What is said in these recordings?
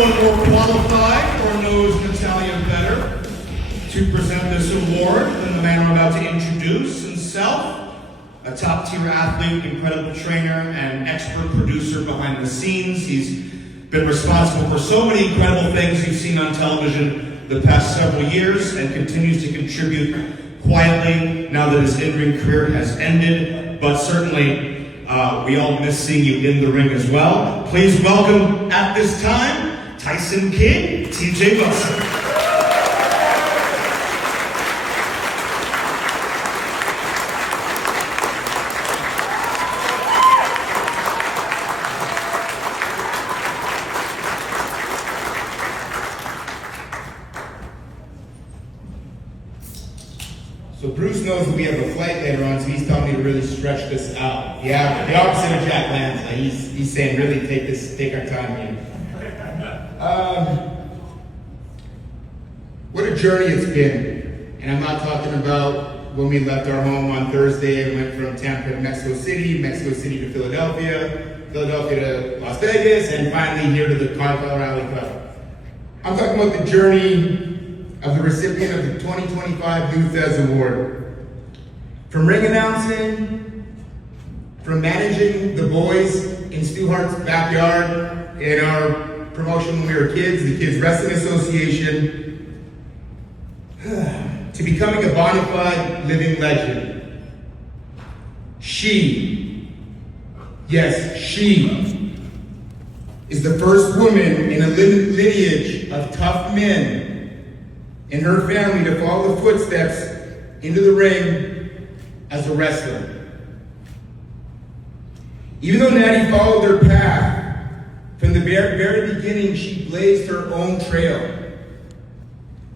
one more qualified or knows Natalya better to present this award than the man we're about to introduce himself. A top-tier athlete, incredible trainer, and expert producer behind the scenes. He's been responsible for so many incredible things you've seen on television the past several years and continues to contribute quietly now that his in-ring career has ended. But certainly, we all miss seeing you in the ring as well. Please welcome at this time, Tyson King, TJ Wilson. So Bruce knows that we have a flight later on, so he's telling me to really stretch this out. Yeah, the opposite of Jack Lanza. He's saying really take our time here. What a journey it's been. And I'm not talking about when we left our home on Thursday and went from Tampa to Mexico City to Philadelphia to Las Vegas, and finally here to the Cauliflower Alley Club. I'm talking about the journey of the recipient of the 2025 Thesz Award. From ring announcing, from managing the boys in Stu Hart's backyard in our promotion when we were kids, the Kids Wrestling Association, to becoming a bona fide living legend. She, yes, she, is the first woman in a lineage of tough men in her family to follow the footsteps into the ring as a wrestler. Even though Natty followed their path, from the very beginning, she blazed her own trail.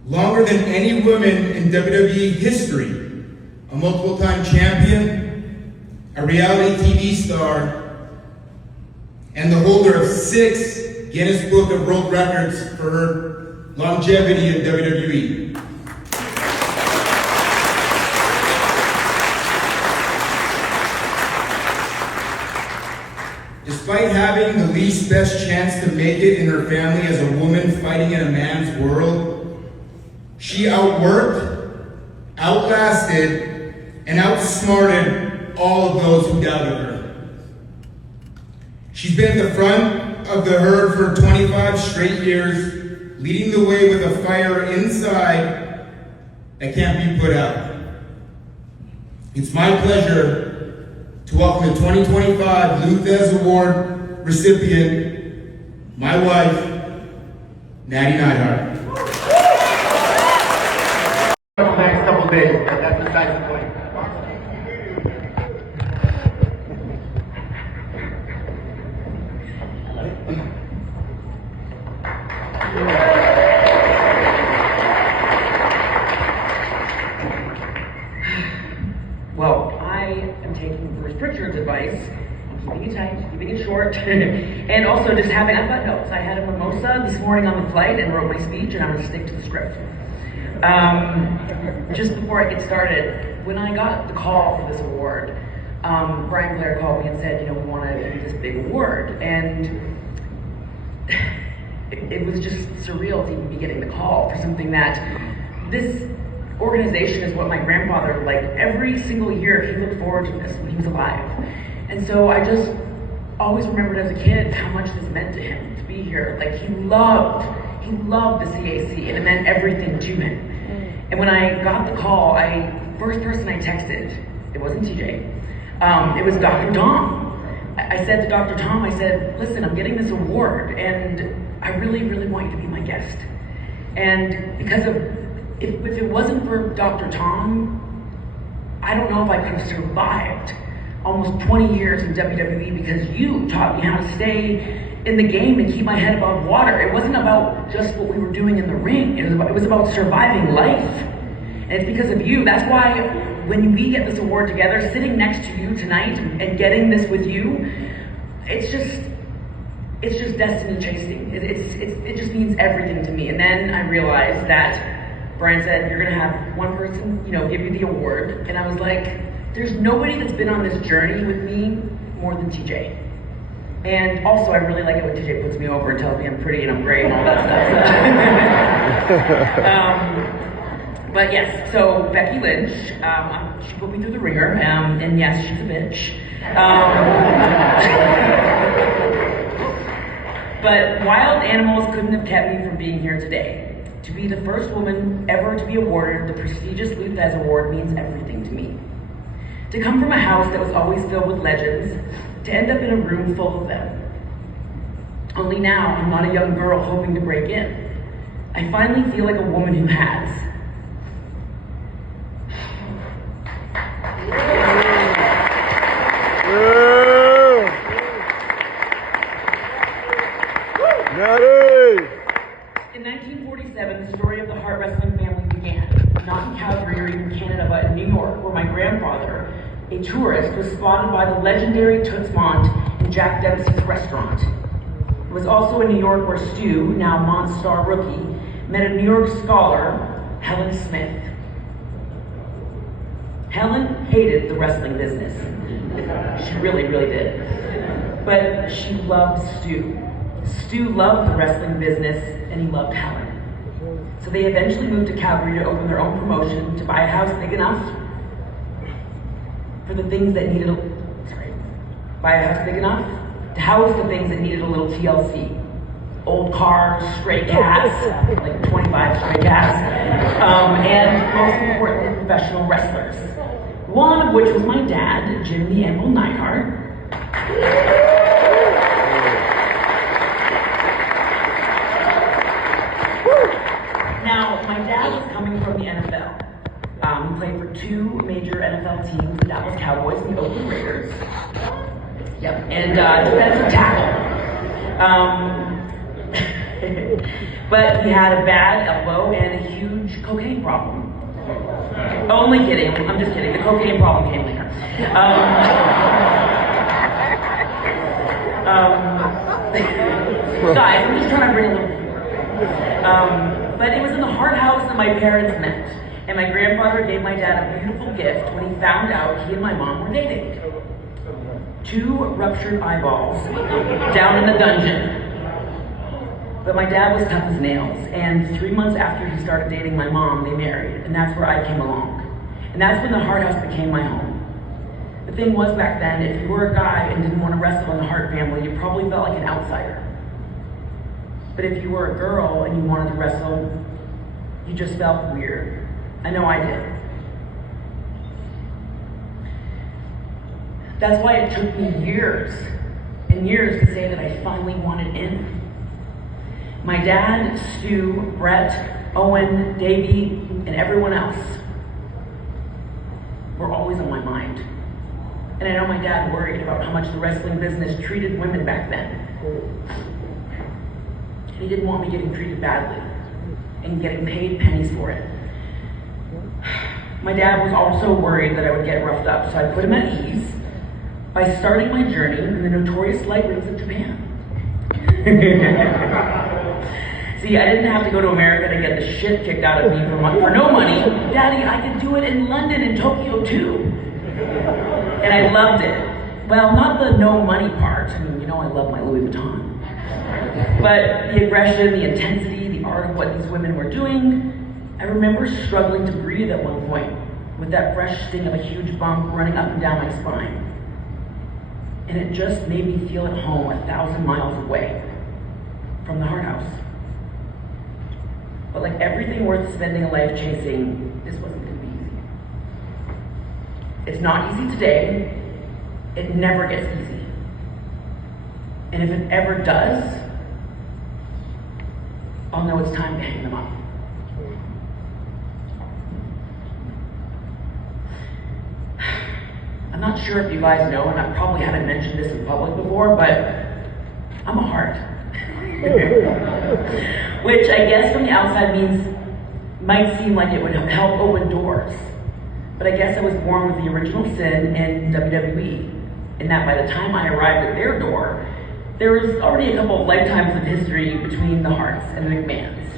Longer than any woman in WWE history, a multiple-time champion, a reality TV star, and the holder of 6 Guinness Book of World Records for her longevity in WWE. Despite having the least best chance to make it in her family as a woman fighting in a man's world, she outworked, outlasted, and outsmarted all of those who doubted her. She's been at the front of the herd for 25 straight years, leading the way with a fire inside that can't be put out. It's my pleasure to welcome the 2025 Thesz Award recipient, my wife, Natty Neidhart. For the next couple days, but that's besides the point. Well, I am taking Bruce Pritchard's advice. I'm keeping it tight, keeping it short, and also just I've got notes. I had a mimosa this morning on the flight and wrote my speech, and I'm going to stick to the script. Just before I get started, when I got the call for this award, Brian Blair called me and said, we want to give you this big award, and it was just surreal to even be getting the call for something that this organization is what my grandfather, every single year, he looked forward to this when he was alive. And so I just always remembered as a kid how much this meant to him to be here. He loved the CAC, and it meant everything to him. And when I got the call, first person I texted, it wasn't TJ, it was Dr. Tom. I said to Dr. Tom, I said, listen, I'm getting this award, and I really, really want you to be my guest. And because of if it wasn't for Dr. Tom, I don't know if I could have survived almost 20 years in WWE, because you taught me how to stay in the game and keep my head above water. It wasn't about just what we were doing in the ring. It was about surviving life. And it's because of you. That's why when we get this award together, sitting next to you tonight and getting this with you, it's just destiny chasing. It just means everything to me. And then I realized that Brian said, you're gonna have one person, give you the award. And I was like, there's nobody that's been on this journey with me more than TJ. And also, I really like it when TJ puts me over and tells me I'm pretty and I'm great and all that stuff. But yes, so Becky Lynch, she put me through the ringer, and yes, she's a bitch. But wild animals couldn't have kept me from being here today. To be the first woman ever to be awarded the prestigious Thesz Award means everything to me. To come from a house that was always filled with legends, to end up in a room full of them. Only now, I'm not a young girl hoping to break in. I finally feel like a woman who has. In 1947, the story of the Hart wrestling family began, not in Calgary or even Canada, but in New York, where my grandfather, a tourist, was spotted by the legendary Toots Mont in Jack Dempsey's restaurant. It was also in New York where Stu, now Mont's star rookie, met a New York scholar, Helen Smith. Helen hated the wrestling business. She really, really did. But she loved Stu. Stu loved the wrestling business, and he loved Helen. So they eventually moved to Calgary to open their own promotion, to buy a house big enough for the things that needed buy a house big enough to house the things that needed a little TLC. Old cars, stray cats, like 25 stray cats, and most importantly, professional wrestlers. One of which was my dad, Jim the Anvil Neidhart. Now, my dad was coming from the NFL. He played for two major NFL teams, the Dallas Cowboys and the Oakland Raiders. Yep, and defensive tackle. But he had a bad elbow and a huge cocaine problem. Only kidding, I'm just kidding. The cocaine problem came later. Guys, I'm just trying to bring a little humor. But it was in the Hart house that my parents met. And my grandfather gave my dad a beautiful gift when he found out he and my mom were dating. 2 ruptured eyeballs down in the dungeon. But my dad was tough as nails, and 3 months after he started dating my mom, they married, and that's where I came along. And that's when the Hart house became my home. The thing was back then, if you were a guy and didn't want to wrestle in the Hart family, you probably felt like an outsider. But if you were a girl and you wanted to wrestle, you just felt weird. I know I did. That's why it took me years and years to say that I finally wanted in. My dad, Stu, Brett, Owen, Davey, and everyone else were always on my mind. And I know my dad worried about how much the wrestling business treated women back then. He didn't want me getting treated badly and getting paid pennies for it. My dad was also worried that I would get roughed up, so I put him at ease by starting my journey in the notorious light rings of Japan. See, I didn't have to go to America to get the shit kicked out of me for no money. Daddy, I could do it in London and Tokyo too. And I loved it. Well, not the no money part. I mean, you know I love my Louis Vuitton. But the aggression, the intensity, the art of what these women were doing, I remember struggling to breathe at one point with that fresh sting of a huge bump running up and down my spine. And it just made me feel at home 1,000 miles away from the Hart house. But like everything worth spending a life chasing, this wasn't going to be easy. It's not easy today. It never gets easy. And if it ever does, I'll know it's time to hang them up. I'm not sure if you guys know, and I probably haven't mentioned this in public before, but I'm a Hart. Which I guess from the outside might seem like it would help open doors. But I guess I was born with the original sin in WWE, in that by the time I arrived at their door, there was already a couple of lifetimes of history between the Harts and the McMahons.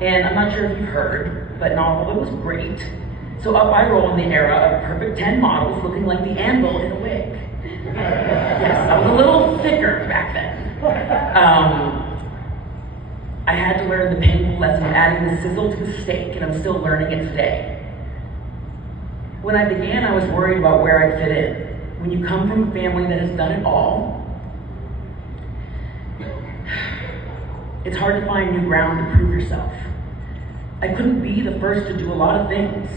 And I'm not sure if you've heard, but not all of it was great. So up I roll in the era of perfect 10 models looking like the Anvil in a wig. Yes, I was a little thicker back then. I had to learn the painful lesson of adding the sizzle to the steak, and I'm still learning it today. When I began, I was worried about where I'd fit in. When you come from a family that has done it all, it's hard to find new ground to prove yourself. I couldn't be the first to do a lot of things,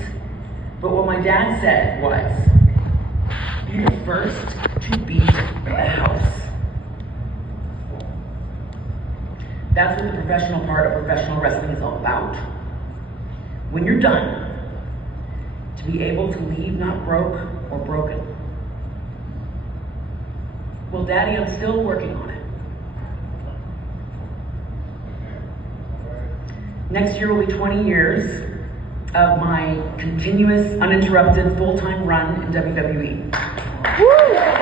but what my dad said was, be the first to beat the house. That's what the professional part of professional wrestling is all about. When you're done, to be able to leave not broke or broken. Well, Daddy, I'm still working on it. Next year will be 20 years of my continuous, uninterrupted, full-time run in WWE. Woo! Yeah.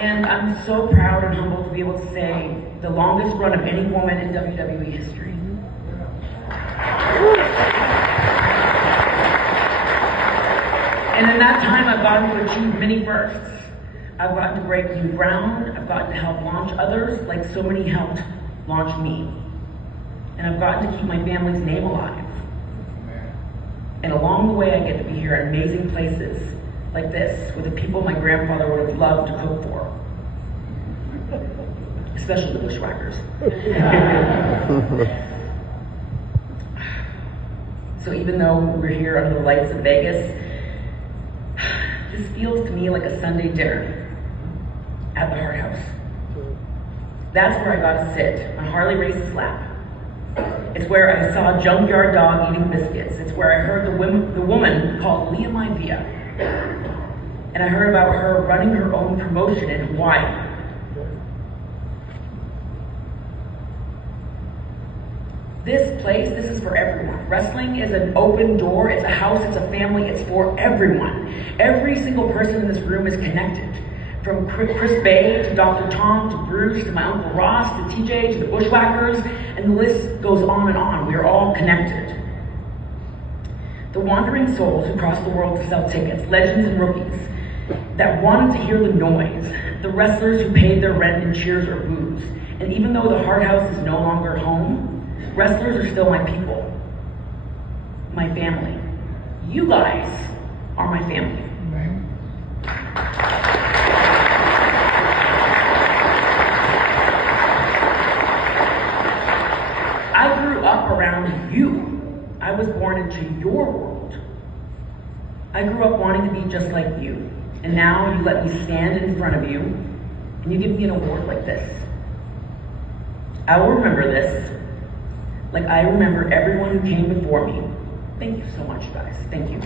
And I'm so proud and humbled to be able to say the longest run of any woman in WWE history. And in that time, I've gotten to achieve many firsts. I've gotten to break new ground. I've gotten to help launch others like so many helped launch me. And I've gotten to keep my family's name alive. And along the way, I get to be here at amazing places like this with the people my grandfather would have loved to cook for. Especially the bushwhackers. So even though we're here under the lights of Vegas, this feels to me like a Sunday dinner at the Hart House. That's where I got to sit on Harley Race's lap. It's where I saw a junkyard dog eating biscuits. It's where I heard the woman called Leah Via. And I heard about her running her own promotion in Hawaii. This place, this is for everyone. Wrestling is an open door, it's a house, it's a family, it's for everyone. Every single person in this room is connected. From Chris Bay to Dr. Tom to Bruce to my Uncle Ross to TJ to the Bushwhackers, and the list goes on and on. We are all connected. The wandering souls who crossed the world to sell tickets, legends and rookies, that wanted to hear the noise, the wrestlers who paid their rent in cheers or boos. And even though the Hart House is no longer home, wrestlers are still my people, my family. You guys are my family. I grew up around you. I was born into your world. I grew up wanting to be just like you. And now you let me stand in front of you and you give me an award like this. I will remember this like I remember everyone who came before me. Thank you so much, guys. Thank you.